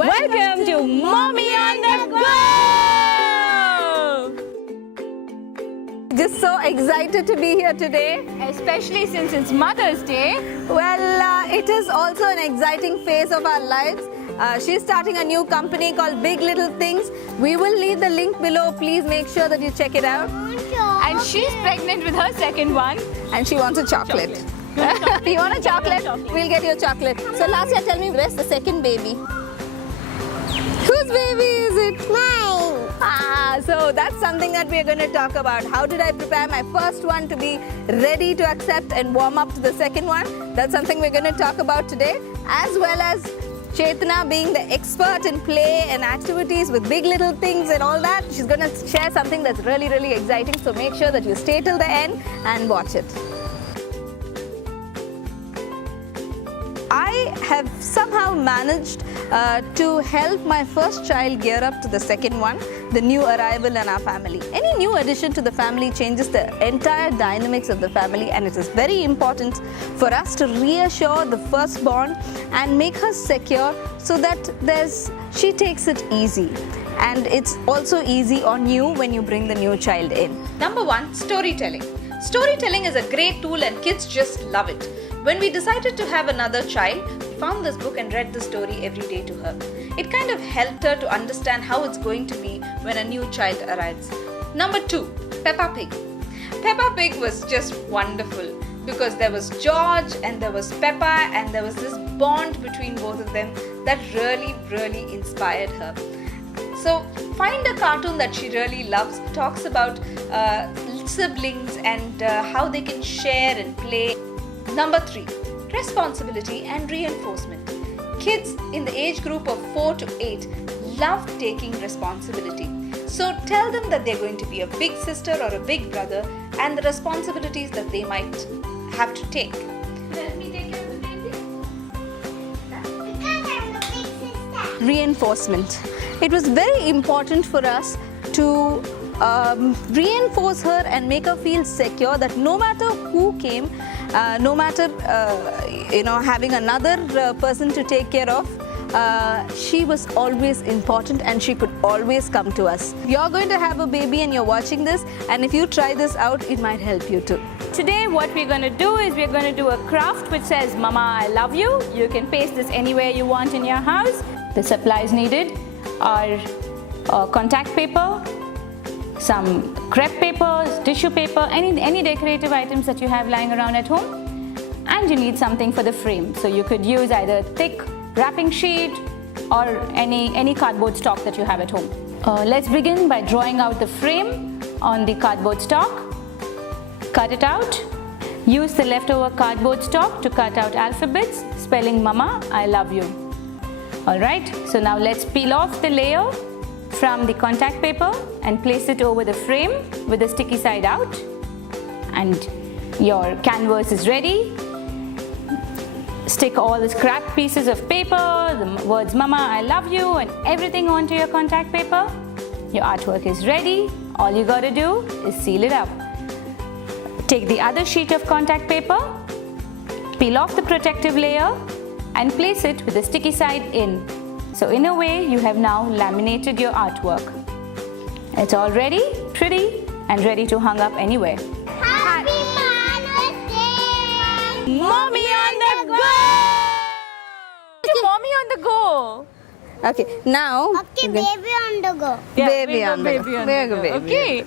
Welcome to Mommy on the Go! Just so excited to be here today. Especially since it's Mother's Day. Well, it is also an exciting phase of our lives. She's starting a new company called Big Little Things. We will leave the link below. Please make sure that you check it out. And she's pregnant with her second one. And she wants a chocolate. You want a chocolate? We'll get you a chocolate. So Lasya, tell me, where's the second baby? Whose baby is it? Mine. So that's something that we're going to talk about. How did I prepare my first one to be ready to accept and warm up to the second one? That's something we're going to talk about today, as well as Chetna being the expert in play and activities with Big Little Things and all that. She's going to share something that's really, really exciting. So make sure that you stay till the end and watch it. I have somehow managed to help my first child gear up to the second one, the new arrival in our family. Any new addition to the family changes the entire dynamics of the family, and it is very important for us to reassure the firstborn and make her secure so that she takes it easy. And it's also easy on you when you bring the new child in. Number 1, storytelling. Storytelling is a great tool and kids just love it. When we decided to have another child, we found this book and read the story every day to her. It kind of helped her to understand how it's going to be when a new child arrives. Number 2, Peppa Pig. Peppa Pig was just wonderful because there was George and there was Peppa, and there was this bond between both of them that really, really inspired her. So find a cartoon that she really loves, talks about siblings and how they can share and play. Number 3, responsibility and reinforcement. Kids in the age group of 4 to 8 love taking responsibility. So tell them that they're going to be a big sister or a big brother and the responsibilities that they might have to take. Let me take care of the baby. Because I'm the big sister. Reinforcement. It was very important for us to reinforce her and make her feel secure that no matter who came, no matter having another person to take care of, she was always important and she could always come to us. You're going to have a baby and you're watching this, and if you try this out, it might help you too. Today what we're going to do is we're going to do a craft which says Mama I love you. You can paste this anywhere you want in your house. The supplies needed are contact paper, some crepe papers, tissue paper, any decorative items that you have lying around at home, and you need something for the frame. So you could use either thick wrapping sheet or any cardboard stock that you have at home. Let's begin by drawing out the frame on the cardboard stock. Cut it out. Use the leftover cardboard stock to cut out alphabets spelling Mama I love you. Alright, so now let's peel off the layer from the contact paper and place it over the frame with the sticky side out, and your canvas is ready. Stick all the scrap pieces of paper, the words Mama I love you and everything onto your contact paper. Your artwork is ready. All you got to do is seal it up. Take the other sheet of contact paper, peel off the protective layer and place it with the sticky side in. So in a way, you have now laminated your artwork. It's all ready, pretty, and ready to hang up anywhere. Happy Mother's Day! Mommy on the go! Mommy on the go! Okay, now. Okay, baby on the go. Yeah, Baby we'll go on the go. baby on We'll the go go. baby. Okay.